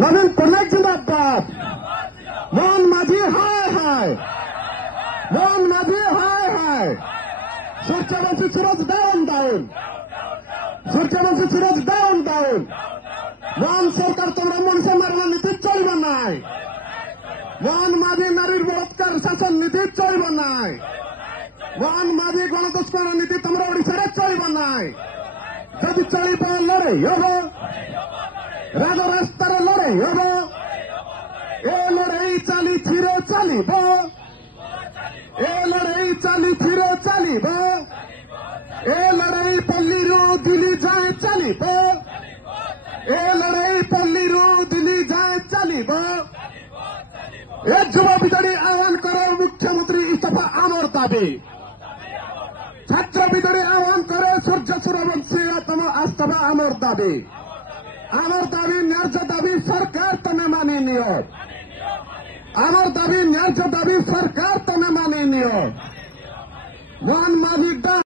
নবীন পট্টনায়ক জিন্দাবাদ। মোহন মাঝি হায় হায়, মোহন মাঝি হায় হায়। Suryavanshi Suraj down down, Suryavanshi Suraj down down. Mohan Sarkar তোমরা মনীষা মারবার নীতি চলব নাই। মোহন মাঝি নারীর বলৎকার শাসন নীতি চলব নাই। মোহন মাঝি গণতস্কর নীতি তোমরা ওড়িশারে চলব নাই। যদি চলিব লড়াই হব, রাজ রাস্তার লড়াই হব। এ লড়াই চালি ফিরে চালিব, এ লড়াই চালি ফিরে চালিব। এ লড়াই পল্লীরু দিল্লি যায় চালিব, এ লড়াই পল্লীরু দিল্লি যায় চালিব। এ যুব বিজেডি আহ্বান কর মুখ্যমন্ত্রী ইস্তফা আমার দাবি। ছাত্র বিজেডি আহ্বান করে সূর্য সূর্যবংশী ইস্তফা আমার দাবি। আমার দাবি ন্যায্য দাবি, সরকার তুমি মানি নিও। আমার দাবি ন্যায্য দাবি, সরকার তুমি মানি নিও। মোহন মাঝি